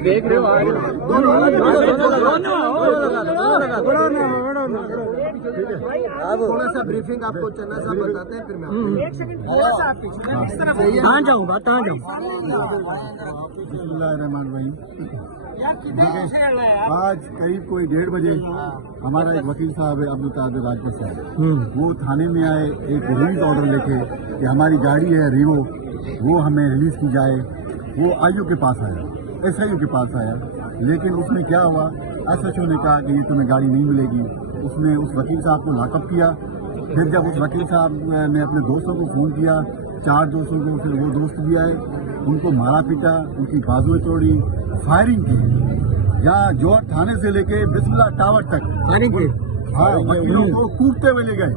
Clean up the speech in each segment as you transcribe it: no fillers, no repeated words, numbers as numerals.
देख रहे हो थोड़ा सा ब्रीफिंग आपको चन्ना साहब बताते हैं, फिर मैं कहाँ जाऊँ बात कहाँ जाऊँ। बिस्मिल्लाहिर्रहमानिर्रहीम। आज करीब कोई 1:30 बजे हमारा एक वकील साहब है अब्दुल कादिर राजपूत साहब, वो थाने में आए एक रिलीज ऑर्डर लेके कि हमारी गाड़ी है रीवो, वो हमें रिलीज की जाए। वो आईओ के पास आया, एसआईओ के पास आया, लेकिन उसमें क्या हुआ, एसएचओ ने कहा कि ये तुम्हें गाड़ी नहीं मिलेगी। उसने उस वकील साहब को लॉकअप किया। फिर जब उस वकील साहब ने अपने दोस्तों को फ़ोन किया, 4 दोस्तों को, फिर वो दोस्त भी आए, उनको मारा पीटा, उनकी बाजुएं तोड़ी, फायरिंग की। यहाँ जोर थाने से लेके बिस्मिल्लाह टावर तक फायरिंग की। हाँ, वकीलों को कूदते हुए ले गए।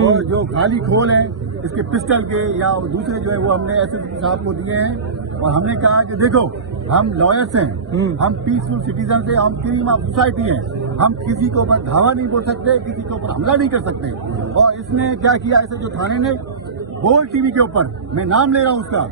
और जो खाली खोल हैं इसके पिस्टल के या दूसरे जो है वो हमने एसएसपी साहब को दिए हैं। और हमने कहा कि देखो हम लॉयर्स हैं, हम पीसफुल सिटीजन हैं, हम क्रीम ऑफ सोसाइटी हैं, हम किसी के ऊपर धावा नहीं बोल सकते, किसी के ऊपर हमला नहीं कर सकते। और इसने क्या किया, ऐसे जो थाने ने बोल टीवी के ऊपर, मैं नाम ले रहा हूँ उसका,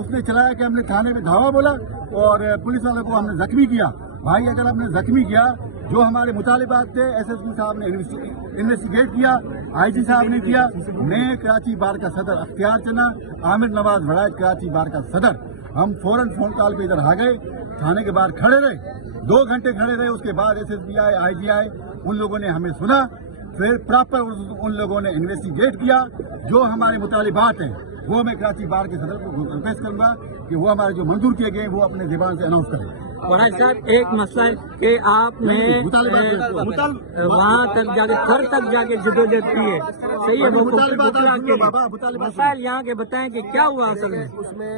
उसने चलाया कि हमने थाने में धावा बोला और पुलिस वाले को हमने जख्मी किया। भाई अगर हमने जख्मी किया, जो हमारे मुतालिबात थे एसएसपी साहब ने इन्वेस्टिगेट किया, आईजी साहब ने किया। मैं कराची बार का सदर अख्तियार चना, आमिर नवाज वड़ायत कराची बार का सदर, हम फौरन फोन कॉल पे इधर आ गए, थाने के बाहर खड़े रहे, 2 घंटे खड़े रहे। उसके बाद एसएसपी आए, आईजी आए, उन लोगों ने हमें सुना, फिर प्रॉपर उन लोगों ने इन्वेस्टिगेट किया। जो हमारे मुतालिबात हैं वो मैं कराची बार के सदर को रिक्वेस्ट करूंगा कि वो हमारे जो मंजूर किए गए वो अपने जुबान से अनाउंस करें। वड़ायत साहब, एक मसला है कि आपने वहाँ तक जाके घर तक जाके जदोजहद की है, सही है, वो मसाइल यहाँ के बताएं कि क्या हुआ असल में। उसमें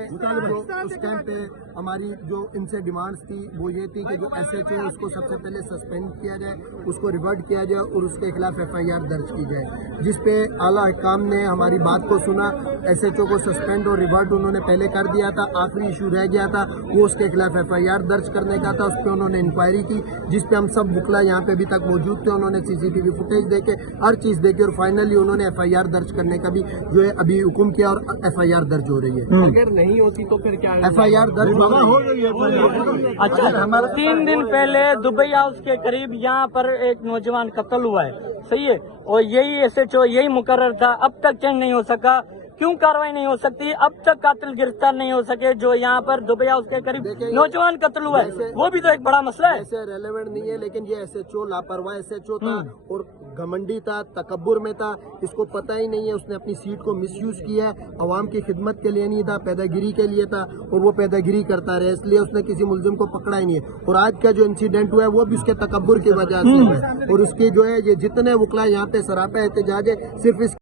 उस टाइम पे हमारी जो इनसे डिमांड्स थी वो ये थी कि जो एसएचओ है उसको सबसे पहले सस्पेंड किया जाए, उसको रिवर्ट किया जाए और उसके खिलाफ एफआईआर दर्ज की जाए, जिस पे आला हकाम ने हमारी बात को सुना। एसएचओ को सस्पेंड और रिवर्ट उन्होंने पहले कर दिया था, आखिरी इशू रह गया था वो उसके खिलाफ एफआईआर दर्ज करने का था। उस पर उन्होंने इंक्वायरी की, जिस पे हम सब वकला यहाँ पे अभी तक मौजूद थे, उन्होंने सीसीटीवी फुटेज देके हर चीज देखी और फाइनली उन्होंने एफआईआर दर्ज करने का भी जो है अभी हुक्म किया और एफआईआर दर्ज हो रही है। अगर नहीं होती तो फिर क्या एफआईआर दर्ज हो गई है। अच्छा, हमारा 3 दिन पहले दुबई हाउस के करीब यहाँ पर एक नौजवान कत्ल हुआ है, सही है, और यही एसएचओ यही मुकर्रर था, अब तक चेंज नहीं हो सका। क्यों कार्रवाई नहीं हो सकती, अब तक कातिल गिरफ्तार नहीं हो सके जो यहाँ पर दुबई हाउस के करीब नौजवान कत्ल हुआ है, वो भी तो एक बड़ा मसला है। ऐसे रेलेवेंट नहीं है, लेकिन ये एसएचओ लापरवाह एसएचओ था और घमंडी था, तकब्बुर में था, इसको पता ही नहीं है, उसने अपनी सीट को मिसयूज किया है, अवाम की खिदमत के लिए नहीं था, पैदागिरी के लिए था और वो पैदागिरी करता रहा, इसलिए उसने किसी मुलजिम को पकड़ा ही नहीं है। और आज का जो इंसिडेंट हुआ है वो भी उसके तकब्बुर की वजह से है। और उसके जो है ये जितने वकला यहाँ पे सरापा एहतजाज है सिर्फ इस